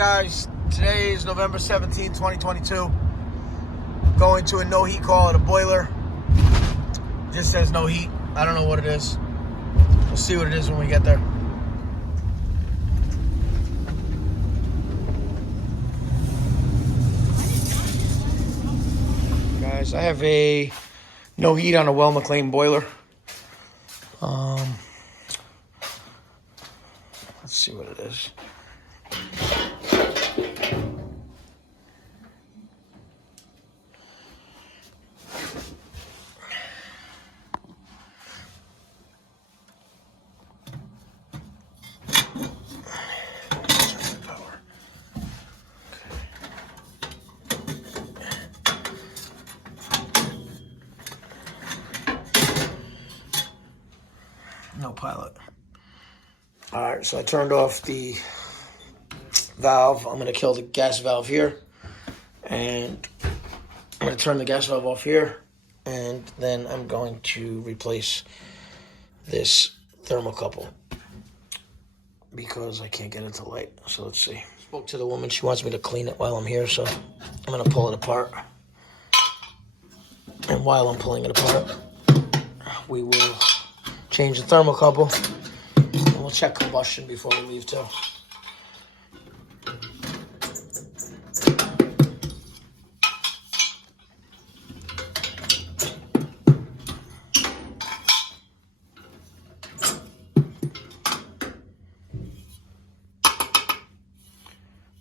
guys? Today is November 17, 2022. Going to a no heat call at a boiler. Just says no heat. I don't know what it is. We'll see what it is when we get there. Guys, I have a no heat on a Weil McLain boiler. Let's see what it is. No pilot. All right, so I turned off the valve. I'm gonna kill the gas valve here, and I'm gonna turn the gas valve off here, and then I'm going to replace this thermocouple because I can't get it to light. So let's see. Spoke to the woman. She wants me to clean it while I'm here, so I'm gonna pull it apart. And while I'm pulling it apart, we will change the thermocouple, and we'll check combustion before we leave too.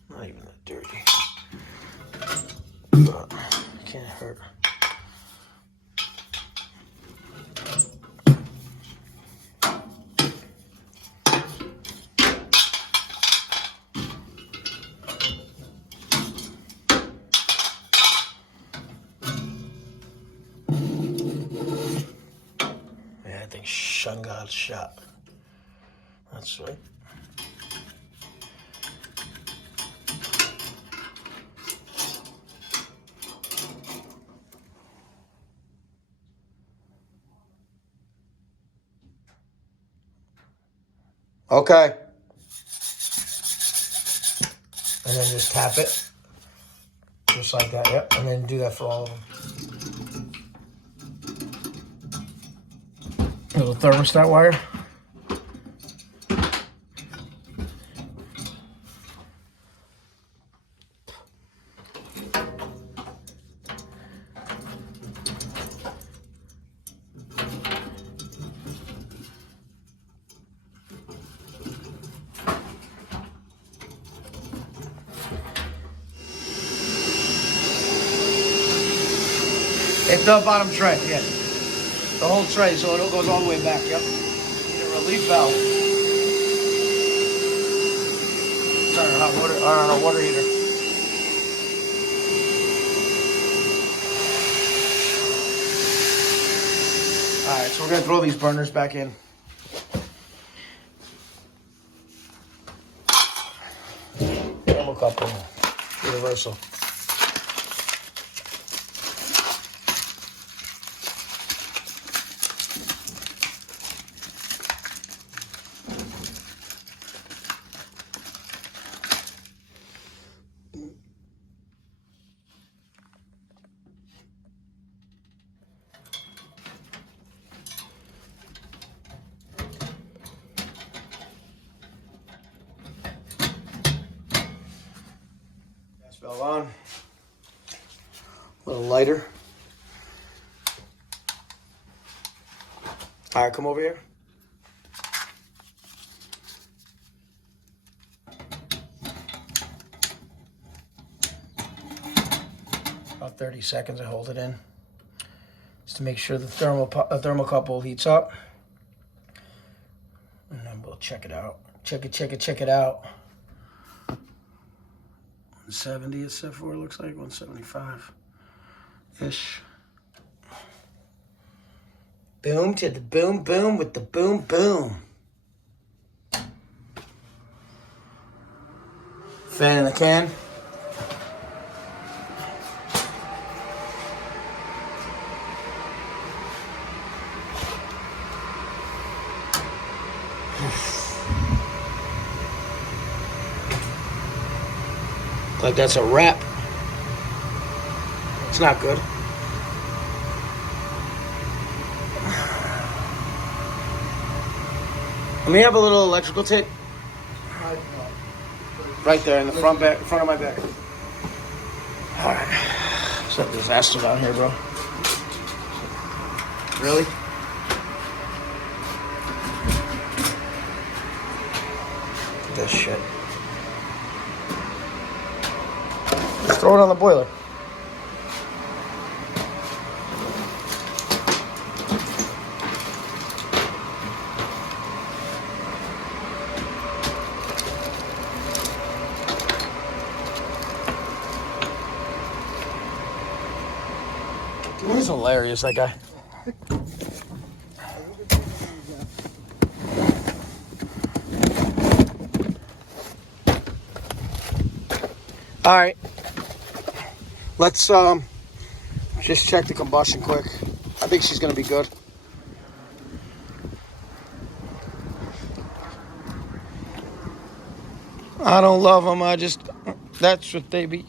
Not even that dirty, but it can't hurt. I think Shun got shot. That's right. Okay. And then just tap it. Just like that, yep. And then do that for all of them. Little thermostat wire. It's the bottom tray, yeah. The whole tray, so it goes all the way back, yep. Need a relief valve. Turn on hot water, or on a water heater. Alright, so we're gonna throw these burners back in. Thermocouple, universal. Valve on. A little lighter. All right, come over here. About 30 seconds, I hold it in. Just to make sure the thermocouple heats up. And then we'll check it out. Check it out. 170 is set for, it looks like 175-ish. Boom to the boom boom with the boom boom. Fan in the can. Like that's a wrap. It's not good. Let me have a little electrical tape. Right there in the front of my bag. Alright. It's a disaster down here, bro. Really? This shit. Just throw it on the boiler. He's hilarious, that guy. All right, let's just check the combustion quick. I think she's gonna be good. I don't love them. That's what they be.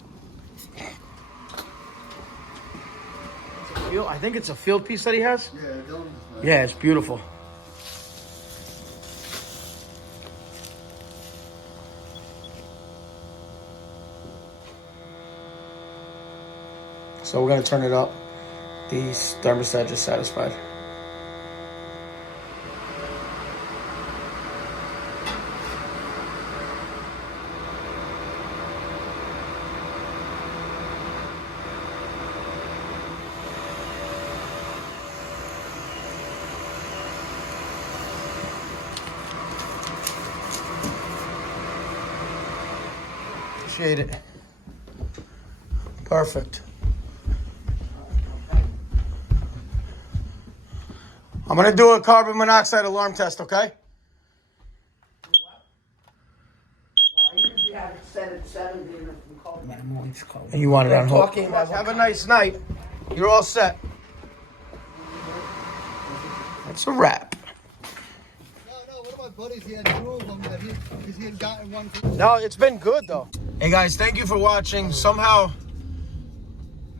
I think it's a field piece that he has. Yeah, it's beautiful. So we're gonna turn it up. The thermostat is satisfied. Shade it. Perfect. I'm gonna do a carbon monoxide alarm test, okay? I usually have it set at 7 dinner from cold. And you want it on hold. Talking about Have a nice night. You're all set. That's a wrap. No, one of my buddies, he had 2 of them that he had gotten one. No, it's been good though. Hey guys, thank you for watching. Somehow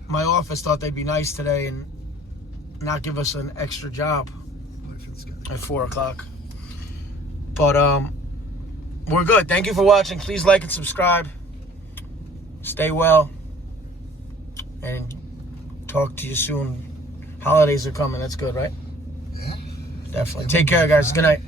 my office thought they'd be nice today and not give us an extra job at 4 o'clock. But we're good. Thank you for watching. Please like and subscribe. Stay well. And talk to you soon. Holidays are coming. That's good, right? Yeah. Definitely. Take care, guys. Good night.